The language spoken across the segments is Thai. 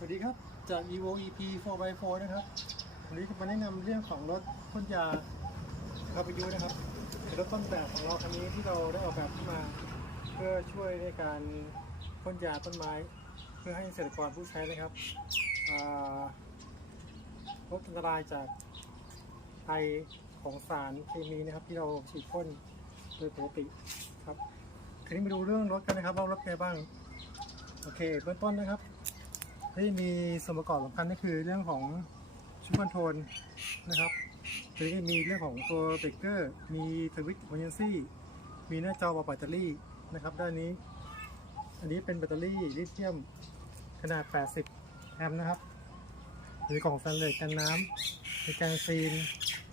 สวัสดีครับ จาก evo ep 4x4 นะครับ วันนี้จะมาแนะนำเรื่องของรถพ่นยาคาร์บยูนะครับเป็นรถต้นแบบของเราคันนี้ที่เราได้ออกแบบขึ้นมา เพื่อช่วยในการพ่นยาต้นไม้ เพื่อให้เกษตรกรผู้ใช้นะครับลดอันตรายจากไอของสารเคมีนะครับ ที่เราฉีดพ่นโดยปกติครับทีนี้มาดูเรื่องรถกันนะครับว่ารถเป็นไงบ้าง โอเคเบื้องต้นนะครับ ที่มีส่วนประกอบสำคัญก็คือเรื่องของชุดคอนโทรลนะครับทีนี้มีเรื่องของตัวเบรกเกอร์ มีสวิตช์ emergency มีหน้าจอบอกแบตเตอรี่นะครับ ด้านนี้ อันนี้เป็นแบตเตอรี่ลิเธียมขนาด 80 แอมป์นะครับมีกล่องสแตนเลสกันน้ำมีกันซีน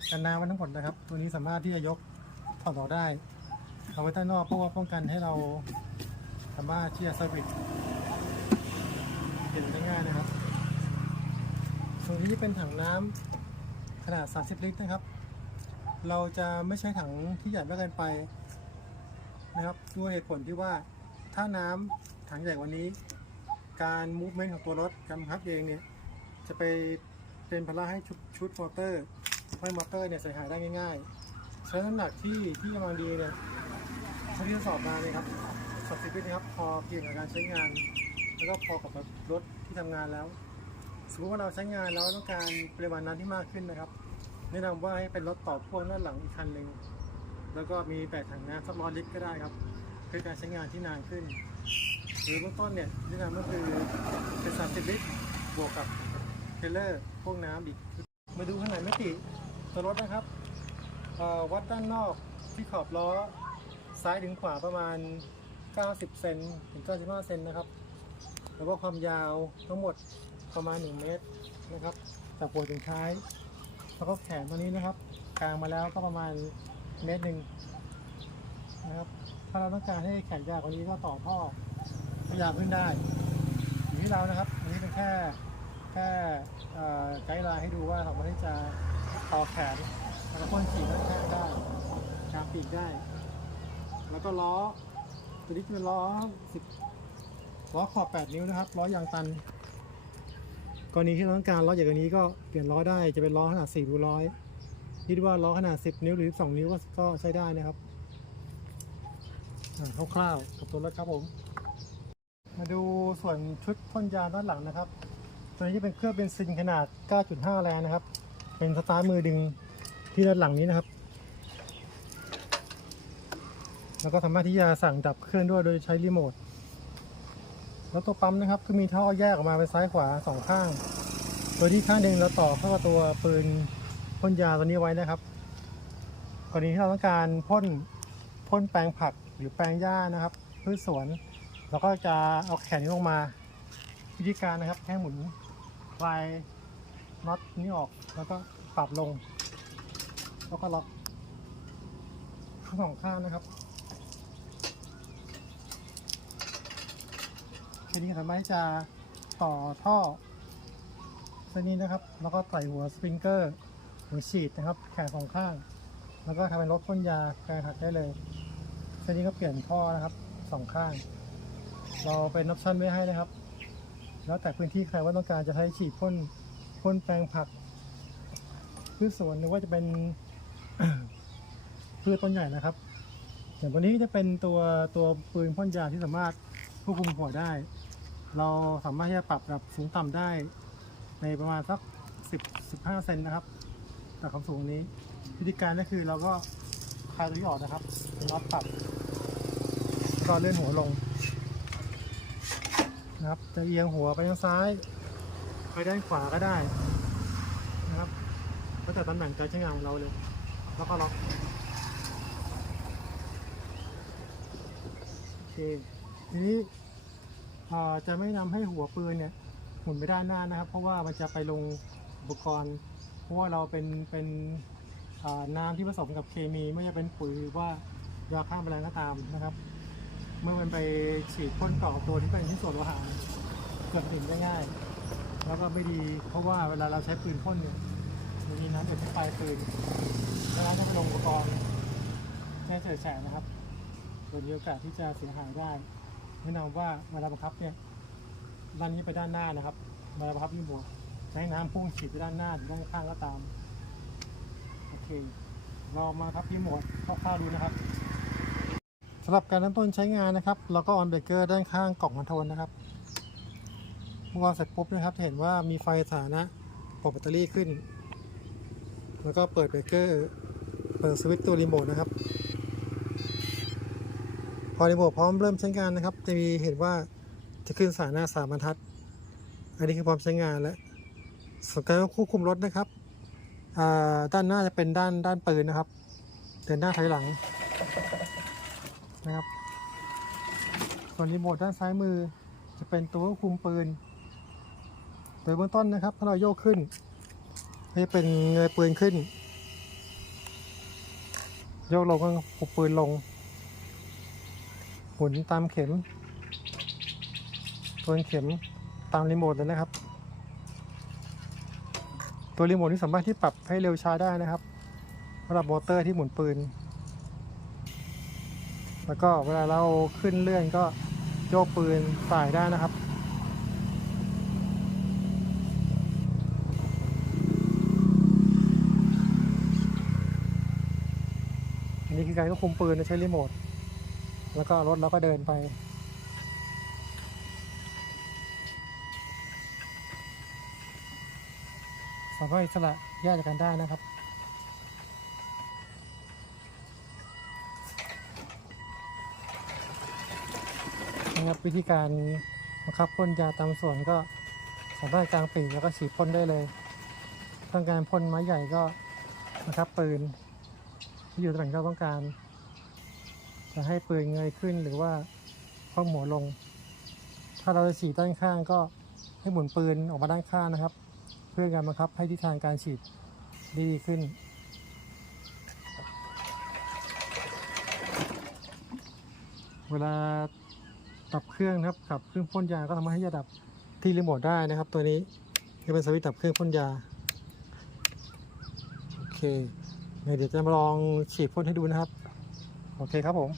กันน้ำไว้ทั้งหมดนะครับ ตัวนี้สามารถที่จะยกถอดออกได้ เอาไว้ด้านนอกเพื่อว่าป้องกันให้เราสามารถที่จะเซอร์วิส เห็นได้ง่ายนะครับส่วนนี้เป็นถังน้ำขนาด 30 ลิตรนะครับ เราจะไม่ใช้ถังที่ใหญ่มากเกินไปนะครับด้วยเหตุผลที่ว่าถ้าน้ำถังใหญ่กว่านี้ การมูฟเมนต์ของตัวรถการบับเองเนี่ยจะไปเป็นภาระให้ชุดชุดมอเตอร์ให้มอเตอร์เนี่ยเสียหายได้ง่ายๆใช้น้ำหนักที่ที่กำลังดีเนี่ยที่ทดสอบมาเนี่ยครับสับสิบลิตรนะครับ พอเพียงกับการใช้งาน แล้วก็พอกับรถที่ทำงานแล้วสมมติว่าเราใช้งานแล้วต้องการปริมาณน้ำที่มากขึ้นนะครับ แนะนำว่าให้เป็นรถต่อพ่วงด้านหลังอีกคันหนึ่งแล้วก็มีแปดถังน้ำสักร้อยลิตรก็ได้ครับเพื่อการใช้งานที่นานขึ้น หรือเบื้องต้นเนี่ยแนะนำก็คือเป็น30ลิตรบวกกับเทรลเลอร์พ่วงน้ำอีก มาดูขนาดมิติตัวรถนะครับวัดด้านนอกที่ขอบล้อซ้ายถึงขวาประมาณ 90 เซนถึง 95 เซนนะครับ แล้วก็ความยาวทั้งหมดประมาณ 1 เมตรนะครับ จากหัวถึงท้าย แล้วก็แขนตัวนี้นะครับกลางมาแล้วก็ประมาณเมตรหนึ่งนะครับ ถ้าเราต้องการให้แขนยาวกว่านี้ก็ต่อท่อให้ยาวขึ้นได้อยู่ที่เรานะครับ อันนี้เป็นแค่แค่ไกด์ไลน์ให้ดูว่าสาไมารถที่จะต่อแขนแล้วก็พ่นขีดด้านข้างได้กางปีกได้ แล้วก็ล้อตัวนี้เป็นล้อ10 ล้อขอบ 8 นิ้วนะครับล้อยางตันกรณีที่เราต้องการล้อใหญ่กว่านี้ก็เปลี่ยนล้อได้จะเป็นล้อขนาด4รูร้อยคิดว่าล้อขนาด 10 นิ้วหรือ2นิ้วก็ก็ใช้ได้นะครับคร่าวๆกับตัวรถครับผม มาดูส่วนชุดพ่นยางด้านหลังนะครับ ตัวนี้จะเป็นเครื่องเบนซินขนาด 9.5 แรงนะครับ เป็นสตาร์ทมือดึงที่ด้านหลังนี้นะครับ แล้วก็สามารถที่จะสั่งดับเครื่องด้วยโดยใช้รีโมท แล้วตัวปั๊มนะครับก็มีท่อแยกออกมาเป็นซ้ายขวาสองข้าง โดยที่ข้างหนึ่งเราต่อเข้ากับตัวปืนพ่นยาตัวนี้ไว้นะครับกรณีที่เราต้องการพ่นพ่นแปลงผักหรือแปลงหญ้านะครับพืชสวนเราก็จะเอาแขนนี้ลงมา วิธีการนะครับแค่หมุนปลายน็อตนี้ออกแล้วก็ปรับลง แล้วก็ล็อกทั้งสองข้างนะครับ ทีนี้สามารถที่จะต่อท่อเส้นนี้นะครับ แล้วก็ใส่หัวสปริงเกอร์หัวฉีดนะครับ แขนสองข้าง แล้วก็ทำเป็นรถพ่นยาแกนหักได้เลยเส้นนี้ก็เปลี่ยนท่อนะครับสองข้าง เราเป็นออปชั่นไว้ให้นะครับ แล้วแต่พื้นที่ใครว่าต้องการจะให้ฉีดพ่นพ่นแปลงผักพืชสวนหรือว่าจะเป็นพืชต้นใหญ่นะครับอย่างตัวนี้จะเป็นตัวตัวปืนพ่นยาที่สามารถควบคุมหัวได้ เราสามารถที่จะปรับแบบสูงต่ำได้ ในประมาณสัก 10 15เซนนะครับจากความสูงนี้ วิธีการก็คือเราก็คลายตัวนี้ออกนะครับน็อตปรับก็เลื่อนหัวลงนะครับ จะเอียงหัวไปทางซ้าย ไปด้านขวาก็ได้นะครับแล้วแต่ตำแหน่งการใช้งานของเราเลย แล้วก็ล็อกโอเคทีนี้เอ่อ จะไม่นำให้หัวปืนเนี่ยหมุนไปด้านหน้านะครับ เพราะว่ามันจะไปลงอุปกรณ์ เพราะว่าเราเป็นเป็นน้ำที่ผสมกับเคมีไม่ว่าจะเป็นปุ๋ยหรือว่ายาฆ่าแมลงก็ตามนะครับ เมื่อมันไปฉีดพ่นต่อตัวที่เป็นที่ส่วนโลหะเกิดติดได้ง่าย แล้วก็ไม่ดีเพราะว่าเวลาเราใช้ปืนพ่นเนี่ยมันมีน้ำเดือดที่ปลายปืนแล้วน้ำจะไปลงอุปกรณ์แค่เฉยแฉนะครับส่วนมีโอกาสที่จะเสียหายได้ แนะนำว่าเวลาบังคับเนี่ยด้านนี้ไปด้านหน้านะครับใบบังคับรีโมทจะให้น้ำพุ่งฉีดไปด้านหน้าหรือด้านข้างก็ตามโอเคเรามาครับรีโมทคร่าวๆดูนะครับสำหรับการเริ่มต้นใช้งานนะครับเราก็ออนเบรกเกอร์ด้านข้างกล่องคอนโทรลนะครับเมื่อวางเสร็จปุ๊บนะครับจะเห็นว่ามีไฟสถานะปลดแบตเตอรี่ขึ้น แล้วก็เปิดเบรกเกอร์เปิดสวิตช์ตัวรีโมทนะครับ พอรีโมทพร้อมเริ่มใช้งานนะครับ จะมีเห็นว่าจะขึ้นสถานะสามบรรทัด อันนี้คือพร้อมใช้งานแล้วส่วนการควบคุมรถนะครับด้านหน้าจะเป็นด้านด้านปืนนะครับ เดินหน้าถอยหลังนะครับ ส่วนรีโมทด้านซ้ายมือจะเป็นตัวควบคุมปืน โดยเบื้องต้นนะครับถ้าเราโยกขึ้นให้เป็นเงยปืนขึ้น โยกลงก็หุบปืนลง หมุนตามเข็มตัวเข็มตามรีโมทเลยนะครับ ตัวรีโมทที่สามารถที่ปรับให้เร็วช้าได้นะครับสำหรับมอเตอร์ที่หมุนปืน แล้วก็เวลาเราขึ้นเลื่อนก็โยกปืนสายได้นะครับอันนี้คือการควบคุมปืนโดยใช้รีโมท แล้วก็รถเราก็เดินไป สามารถอิสระแยกจากกันได้นะครับนะครับวิธีการบังคับพ่นยาตามส่วนก็สามารถกลางปีกแล้วก็ฉีดพ่นได้เลยต้องการพ่นไม้ใหญ่ก็นะครับปืนที่อยู่ตำแหน่งที่เราต้องการ จะให้ปืนเงยขึ้นหรือว่าคว่ำหัวลง ถ้าเราจะฉีดด้านข้างก็ให้หมุนปืนออกมาด้านข้างนะครับ เพื่อการบังคับให้ทิศทางการฉีดดีขึ้น เวลาดับเครื่องนะครับขับเครื่องพ่นยาก็ทำให้จะดับที่รีโมทได้นะครับ ตัวนี้จะเป็นสวิตช์ดับเครื่องพ่นยาโอเคเดี๋ยวจะมาลองฉีดพ่นให้ดูนะครับ โอเคครับผม